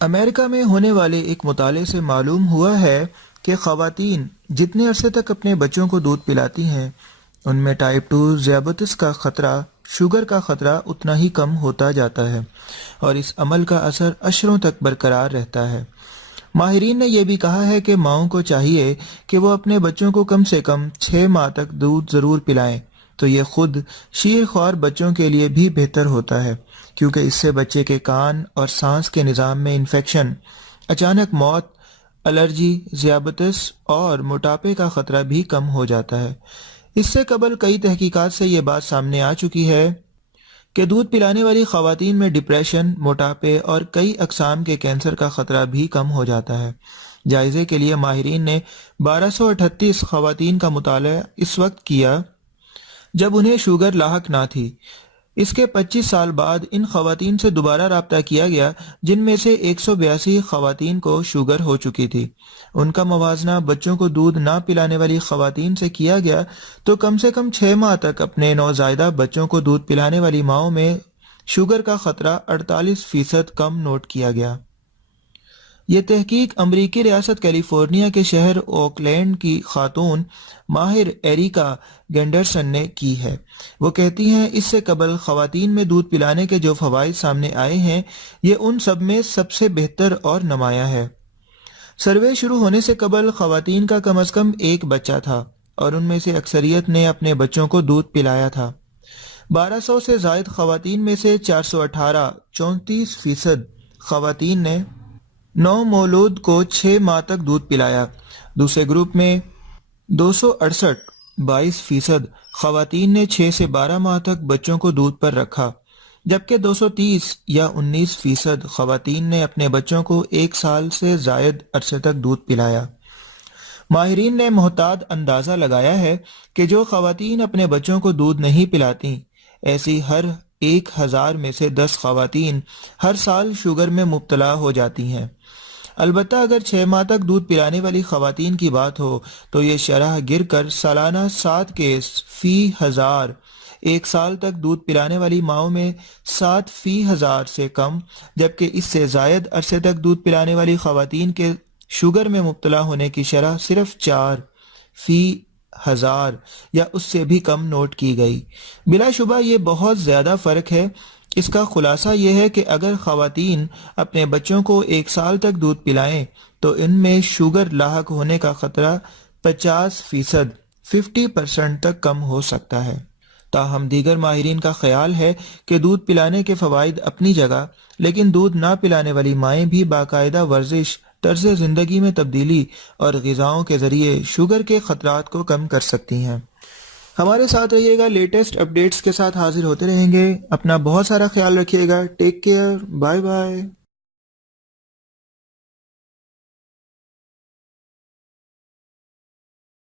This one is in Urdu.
امریکہ میں ہونے والے ایک مطالعے سے معلوم ہوا ہے کہ خواتین جتنے عرصے تک اپنے بچوں کو دودھ پلاتی ہیں ان میں ٹائپ 2 ذیابیطس کا خطرہ، شوگر کا خطرہ اتنا ہی کم ہوتا جاتا ہے اور اس عمل کا اثر عشروں تک برقرار رہتا ہے۔ ماہرین نے یہ بھی کہا ہے کہ ماؤں کو چاہیے کہ وہ اپنے بچوں کو کم سے کم 6 ماہ تک دودھ ضرور پلائیں، تو یہ خود شیر خوار بچوں کے لیے بھی بہتر ہوتا ہے کیونکہ اس سے بچے کے کان اور سانس کے نظام میں انفیکشن، اچانک موت، الرجی، ذیابیطس اور موٹاپے کا خطرہ بھی کم ہو جاتا ہے۔ اس سے قبل کئی تحقیقات سے یہ بات سامنے آ چکی ہے کہ دودھ پلانے والی خواتین میں ڈپریشن، موٹاپے اور کئی اقسام کے کینسر کا خطرہ بھی کم ہو جاتا ہے۔ جائزے کے لیے ماہرین نے 1238 خواتین کا مطالعہ اس وقت کیا جب انہیں شوگر لاحق نہ تھی۔ اس کے 25 سال بعد ان خواتین سے دوبارہ رابطہ کیا گیا جن میں سے 182 خواتین کو شوگر ہو چکی تھی۔ ان کا موازنہ بچوں کو دودھ نہ پلانے والی خواتین سے کیا گیا تو کم سے کم 6 ماہ تک اپنے نوزائیدہ بچوں کو دودھ پلانے والی ماؤں میں شوگر کا خطرہ 48% کم نوٹ کیا گیا۔ یہ تحقیق امریکی ریاست کیلیفورنیا کے شہر اوکلینڈ کی خاتون ماہر ایریکا گینڈرسن نے کی ہے۔ وہ کہتی ہیں اس سے قبل خواتین میں دودھ پلانے کے جو فوائد سامنے آئے ہیں یہ ان سب میں سب سے بہتر اور نمایاں ہے۔ سروے شروع ہونے سے قبل خواتین کا کم از کم ایک بچہ تھا اور ان میں سے اکثریت نے اپنے بچوں کو دودھ پلایا تھا۔ 1200 سے زائد خواتین میں سے 418 34% خواتین نے نو مولود کو 6 ماہ تک دودھ پلایا۔ دوسرے گروپ میں 268 22% خواتین نے 6 سے 12 ماہ تک بچوں کو دودھ پر رکھا، جبکہ 230 یا 19% خواتین نے اپنے بچوں کو 1 سال سے زائد عرصے تک دودھ پلایا۔ ماہرین نے محتاط اندازہ لگایا ہے کہ جو خواتین اپنے بچوں کو دودھ نہیں پلاتی، ایسی ہر 1000 میں سے 10 خواتین ہر سال شوگر میں مبتلا ہو جاتی ہیں۔ البتہ اگر 6 ماہ تک دودھ پلانے والی خواتین کی بات ہو تو یہ شرح گر کر سالانہ 7 کیس فی 1000، 1 سال تک دودھ پلانے والی ماؤں میں 7 فی 1000 سے کم، جبکہ اس سے زائد عرصے تک دودھ پلانے والی خواتین کے شوگر میں مبتلا ہونے کی شرح صرف 4 فی 1000 یا اس سے بھی کم نوٹ کی گئی۔ بلا شبہ یہ بہت زیادہ فرق ہے۔ اس کا خلاصہ یہ ہے کہ اگر خواتین اپنے بچوں کو 1 سال تک دودھ پلائیں تو ان میں شوگر لاحق ہونے کا خطرہ 50% 50% تک کم ہو سکتا ہے۔ تاہم دیگر ماہرین کا خیال ہے کہ دودھ پلانے کے فوائد اپنی جگہ، لیکن دودھ نہ پلانے والی مائیں بھی باقاعدہ ورزش، طرز زندگی میں تبدیلی اور غذاؤں کے ذریعے شوگر کے خطرات کو کم کر سکتی ہیں۔ ہمارے ساتھ رہیے گا، لیٹسٹ اپڈیٹس کے ساتھ حاضر ہوتے رہیں گے۔ اپنا بہت سارا خیال رکھیے گا۔ Take care, bye bye.